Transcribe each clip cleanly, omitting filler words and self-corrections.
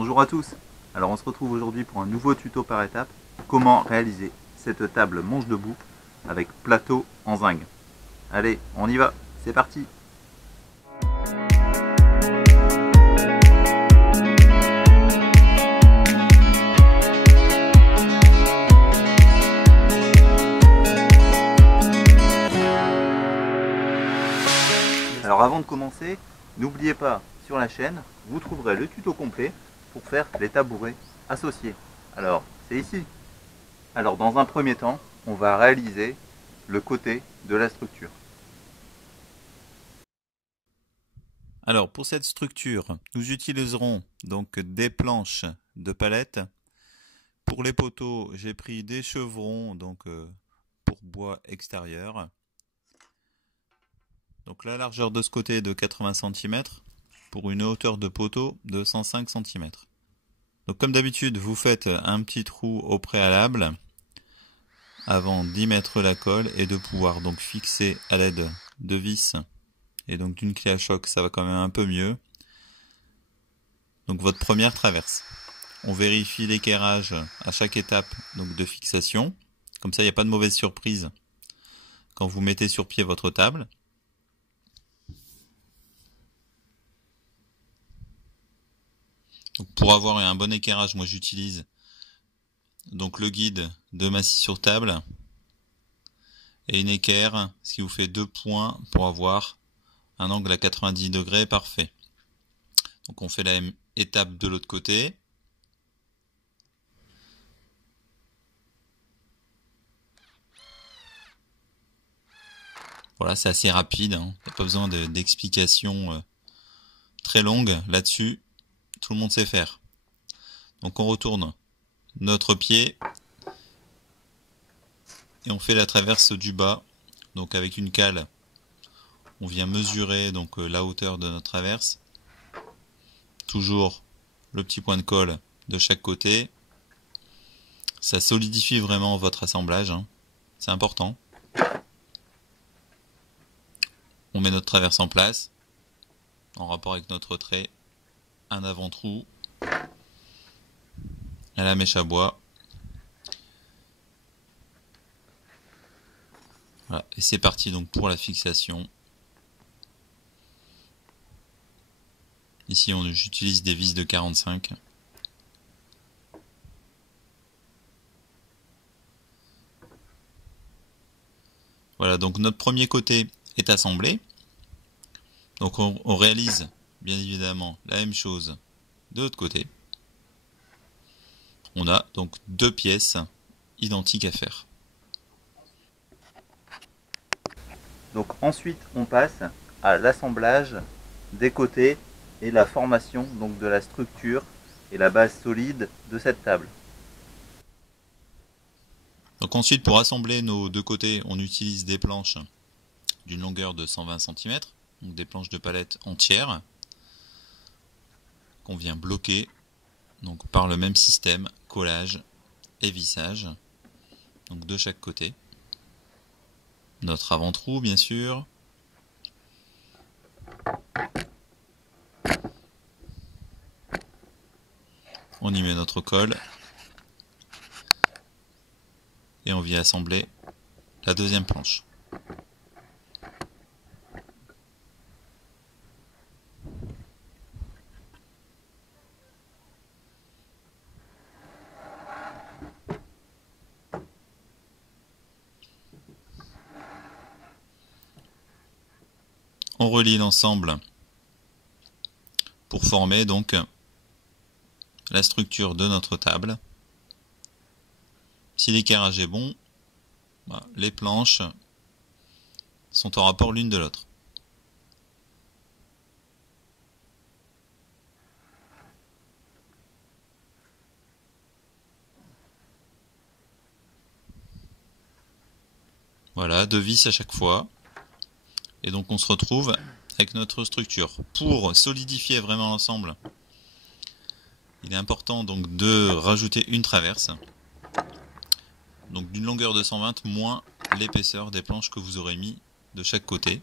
Bonjour à tous. Alors on se retrouve aujourd'hui pour un nouveau tuto par étapes. Comment réaliser cette table manche debout avec plateau en zinc. Allez, on y va, c'est parti. Alors avant de commencer, n'oubliez pas, sur la chaîne, vous trouverez le tuto complet pour faire les tabourets associés. Alors, c'est ici. Alors dans un premier temps, on va réaliser le côté de la structure. Alors pour cette structure, nous utiliserons donc des planches de palette. Pour les poteaux, j'ai pris des chevrons donc pour bois extérieur. Donc la largeur de ce côté est de 80 cm pour une hauteur de poteau de 105 cm. Donc comme d'habitude, vous faites un petit trou au préalable avant d'y mettre la colle et de pouvoir donc fixer à l'aide de vis et donc d'une clé à choc, ça va quand même un peu mieux. Donc votre première traverse. On vérifie l'équerrage à chaque étape donc de fixation. Comme ça, il n'y a pas de mauvaise surprise quand vous mettez sur pied votre table. Donc pour avoir un bon équerrage, moi j'utilise donc le guide de ma scie sur table et une équerre, ce qui vous fait 2 points pour avoir un angle à 90 degrés parfait. Donc on fait la même étape de l'autre côté. Voilà, c'est assez rapide, hein. Il n'y a pas besoin d'explications très longues là-dessus. Tout le monde sait faire. Donc on retourne notre pied et on fait la traverse du bas. Donc avec une cale, on vient mesurer donc la hauteur de notre traverse. Toujours le petit point de colle de chaque côté. Ça solidifie vraiment votre assemblage, hein. C'est important. On met notre traverse en place, en rapport avec notre trait, un avant-trou, à la mèche à bois. Voilà, et c'est parti donc pour la fixation. Ici j'utilise des vis de 45. Voilà, donc notre premier côté est assemblé. Donc on réalise bien évidemment la même chose de l'autre côté. On a donc 2 pièces identiques à faire. Donc ensuite on passe à l'assemblage des côtés et la formation donc de la structure et la base solide de cette table. Donc ensuite pour assembler nos 2 côtés, on utilise des planches d'une longueur de 120 cm, donc des planches de palette entières qu'on vient bloquer donc par le même système collage et vissage, donc de chaque côté. Notre avant-trou bien sûr. On y met notre colle et on vient assembler la deuxième planche. On relie l'ensemble pour former donc la structure de notre table. Si l'équerrage est bon, les planches sont en rapport l'une de l'autre. Voilà, 2 vis à chaque fois. Et donc on se retrouve avec notre structure. Pour solidifier vraiment l'ensemble, il est important donc de rajouter une traverse. Donc d'une longueur de 120 moins l'épaisseur des planches que vous aurez mis de chaque côté.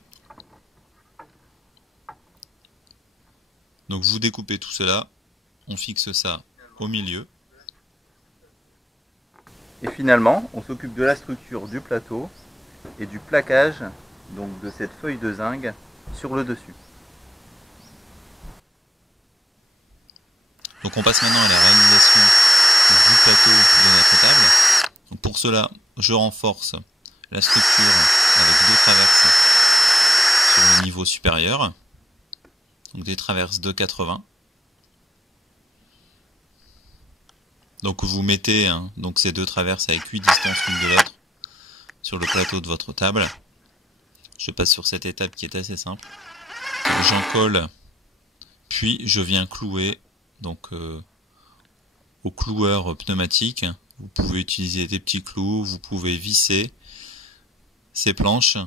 Donc vous découpez tout cela on fixe ça au milieu. Et finalement, on s'occupe de la structure du plateau et du plaquage donc de cette feuille de zinc sur le dessus. Donc on passe maintenant à la réalisation du plateau de notre table. Donc pour cela, je renforce la structure avec deux traverses sur le niveau supérieur. Donc des traverses de 80. Donc vous mettez donc ces deux traverses avec 8 distances l'une de l'autre sur le plateau de votre table. Je passe sur cette étape qui est assez simple. J'en colle, puis je viens clouer donc au cloueur pneumatique. Vous pouvez utiliser des petits clous, vous pouvez visser ces planches.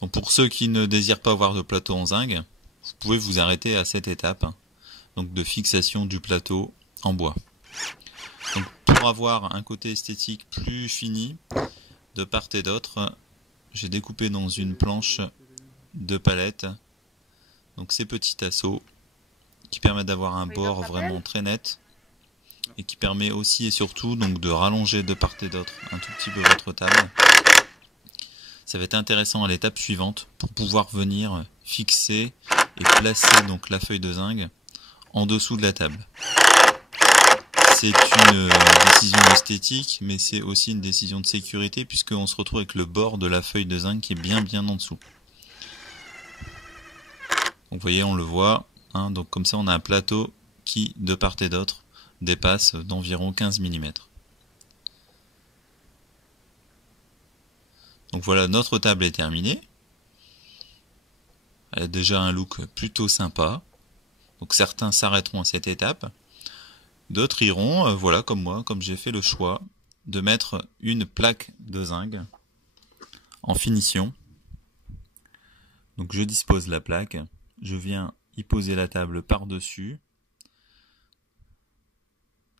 Donc pour ceux qui ne désirent pas avoir de plateau en zinc, vous pouvez vous arrêter à cette étape donc de fixation du plateau en bois. Donc pour avoir un côté esthétique plus fini, de part et d'autre, j'ai découpé dans une planche de palette donc ces petits tasseaux qui permettent d'avoir un bord vraiment très net et qui permet aussi et surtout donc de rallonger de part et d'autre un tout petit peu votre table. Ça va être intéressant à l'étape suivante pour pouvoir venir fixer et placer donc la feuille de zinc en dessous de la table. C'est une décision esthétique, mais c'est aussi une décision de sécurité puisqu'on se retrouve avec le bord de la feuille de zinc qui est bien en dessous. Donc vous voyez, on le voit, donc comme ça on a un plateau qui de part et d'autre dépasse d'environ 15 mm. Donc voilà, notre table est terminée. Elle a déjà un look plutôt sympa. Donc certains s'arrêteront à cette étape. D'autres iront, voilà, comme moi, comme j'ai fait le choix de mettre une plaque de zinc en finition. Donc je dispose la plaque, je viens y poser la table par-dessus.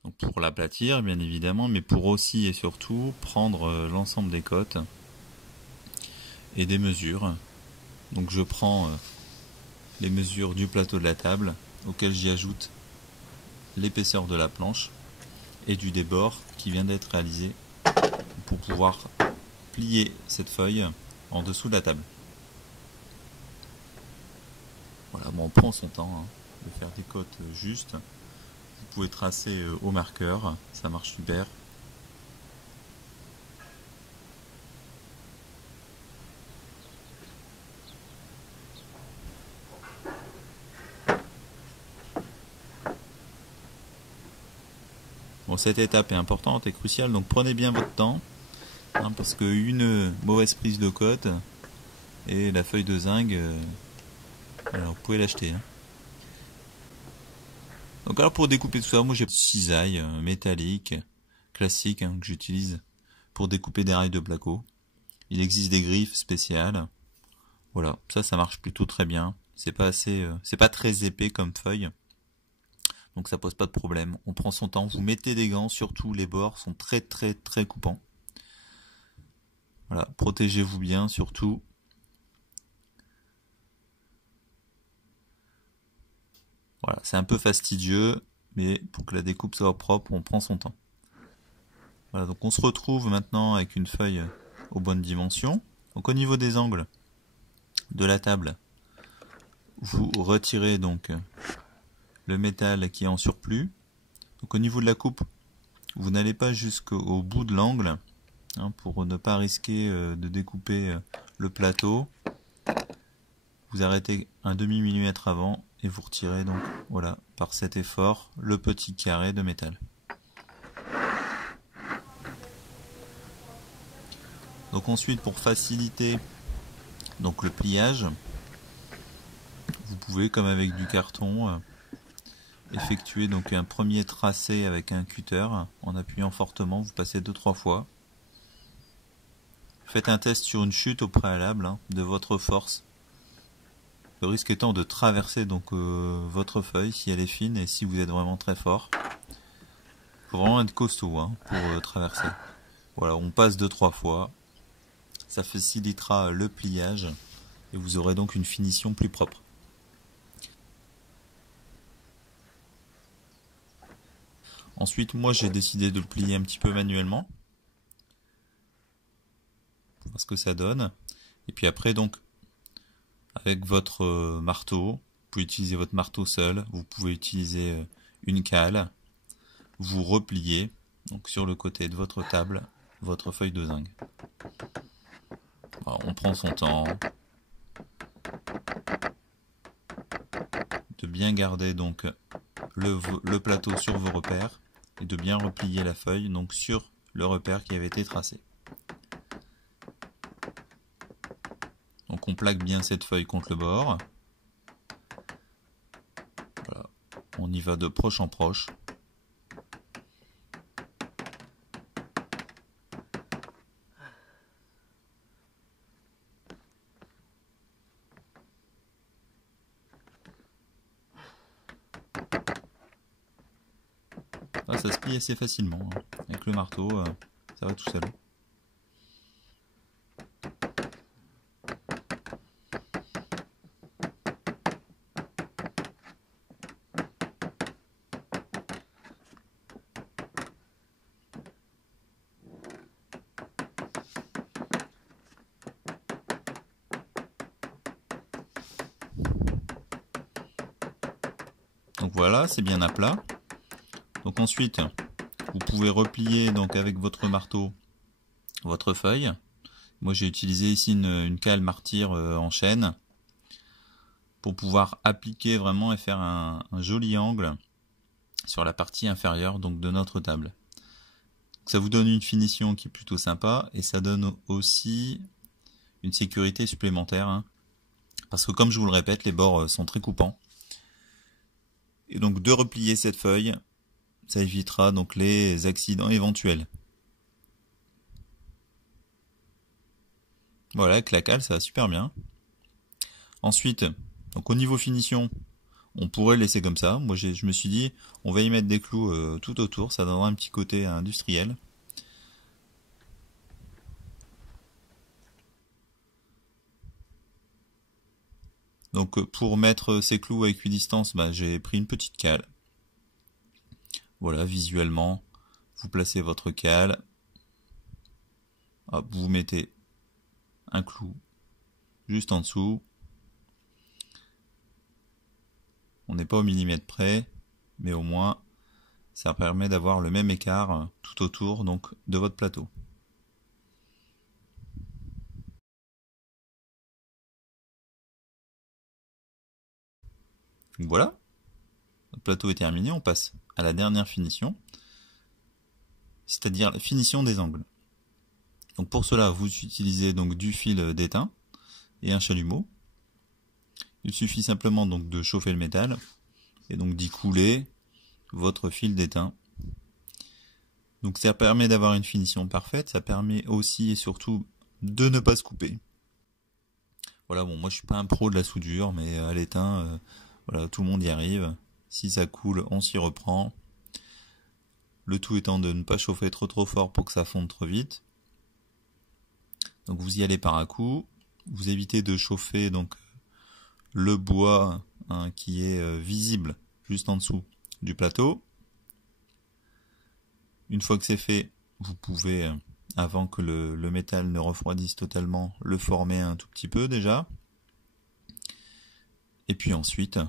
Donc pour l'aplatir, bien évidemment, mais pour aussi et surtout prendre l'ensemble des côtes et des mesures. Donc je prends les mesures du plateau de la table, auquel j'y ajoute l'épaisseur de la planche et du débord qui vient d'être réalisé pour pouvoir plier cette feuille en dessous de la table. Voilà, bon, on prend son temps de faire des côtes justes. Vous pouvez tracer au marqueur, ça marche super. Bon, cette étape est importante et cruciale, donc prenez bien votre temps, parce qu'une mauvaise prise de côte et la feuille de zinc, alors vous pouvez l'acheter. Donc alors pour découper tout ça, moi j'ai une cisaille métallique, classique, que j'utilise pour découper des rails de placo. Il existe des griffes spéciales. Voilà, ça marche plutôt très bien. C'est pas très épais comme feuille. Donc ça pose pas de problème. On prend son temps, vous mettez des gants, surtout les bords sont très coupants. Voilà, protégez-vous bien surtout. Voilà, c'est un peu fastidieux, mais pour que la découpe soit propre, on prend son temps. Voilà, donc on se retrouve maintenant avec une feuille aux bonnes dimensions. Donc au niveau des angles de la table, vous retirez donc le métal qui est en surplus. Donc au niveau de la coupe, vous n'allez pas jusqu'au bout de l'angle pour ne pas risquer de découper le plateau. Vous arrêtez un demi-millimètre avant et vous retirez donc voilà par cet effort le petit carré de métal. Donc ensuite, pour faciliter donc le pliage, vous pouvez, comme avec du carton, effectuer donc un premier tracé avec un cutter en appuyant fortement. Vous passez 2-3 fois. Faites un test sur une chute au préalable de votre force. Le risque étant de traverser donc votre feuille si elle est fine et si vous êtes vraiment très fort. Il faut vraiment être costaud pour traverser. Voilà, on passe 2-3 fois. Ça facilitera le pliage et vous aurez donc une finition plus propre. Ensuite, moi j'ai décidé de le plier un petit peu manuellement, pour voir ce que ça donne. Et puis après, donc, avec votre marteau, vous pouvez utiliser votre marteau seul, vous pouvez utiliser une cale, vous repliez donc sur le côté de votre table votre feuille de zinc. Alors, on prend son temps de bien garder donc le plateau sur vos repères et de bien replier la feuille donc sur le repère qui avait été tracé. Donc on plaque bien cette feuille contre le bord. Voilà. On y va de proche en proche. Ah, ça se plie assez facilement, hein. Avec le marteau, ça va tout seul. Donc voilà, c'est bien à plat. Donc ensuite, vous pouvez replier donc avec votre marteau votre feuille. Moi j'ai utilisé ici une cale martyr en chêne pour pouvoir appliquer vraiment et faire un joli angle sur la partie inférieure donc de notre table. Donc ça vous donne une finition qui est plutôt sympa et ça donne aussi une sécurité supplémentaire, hein, parce que comme je vous le répète, les bords sont très coupants. Et donc de replier cette feuille, ça évitera donc les accidents éventuels. Voilà, avec la cale, ça va super bien. Ensuite, donc au niveau finition, on pourrait le laisser comme ça. Moi, je me suis dit, on va y mettre des clous tout autour, ça donnera un petit côté industriel. Donc pour mettre ces clous à équidistance, j'ai pris une petite cale. Voilà, visuellement, vous placez votre cale. Hop, vous mettez un clou juste en dessous. On n'est pas au millimètre près, mais au moins ça permet d'avoir le même écart tout autour donc de votre plateau. Donc voilà, notre plateau est terminé, on passe à la dernière finition, c'est-à-dire la finition des angles. Donc pour cela, vous utilisez donc du fil d'étain et un chalumeau. Il suffit simplement donc de chauffer le métal et donc d'y couler votre fil d'étain. Donc ça permet d'avoir une finition parfaite, ça permet aussi et surtout de ne pas se couper. Voilà, bon, moi je suis pas un pro de la soudure, mais à l'étain, voilà, tout le monde y arrive. Si ça coule, on s'y reprend. Le tout étant de ne pas chauffer trop fort pour que ça fonde trop vite. Donc vous y allez par à coup. Vous évitez de chauffer donc le bois, hein, qui est visible juste en dessous du plateau. Une fois que c'est fait, vous pouvez, avant que le métal ne refroidisse totalement, le former un tout petit peu déjà. Et puis ensuite,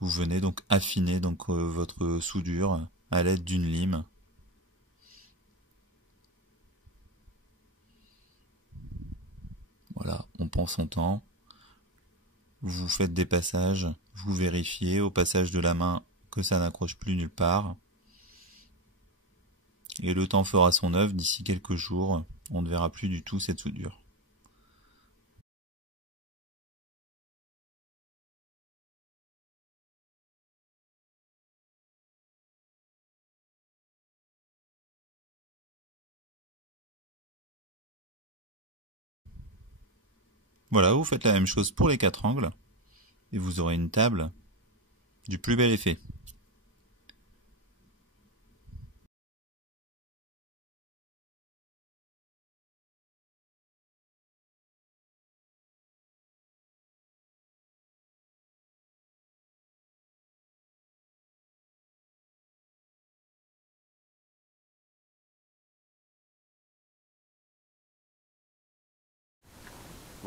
vous venez donc affiner donc votre soudure à l'aide d'une lime. Voilà, on prend son temps. Vous faites des passages, vous vérifiez au passage de la main que ça n'accroche plus nulle part. Et le temps fera son œuvre, d'ici quelques jours, on ne verra plus du tout cette soudure. Voilà, vous faites la même chose pour les 4 angles, et vous aurez une table du plus bel effet.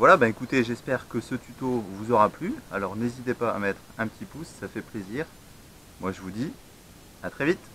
Voilà, bah écoutez, j'espère que ce tuto vous aura plu. Alors n'hésitez pas à mettre un petit pouce, ça fait plaisir. Moi je vous dis à très vite.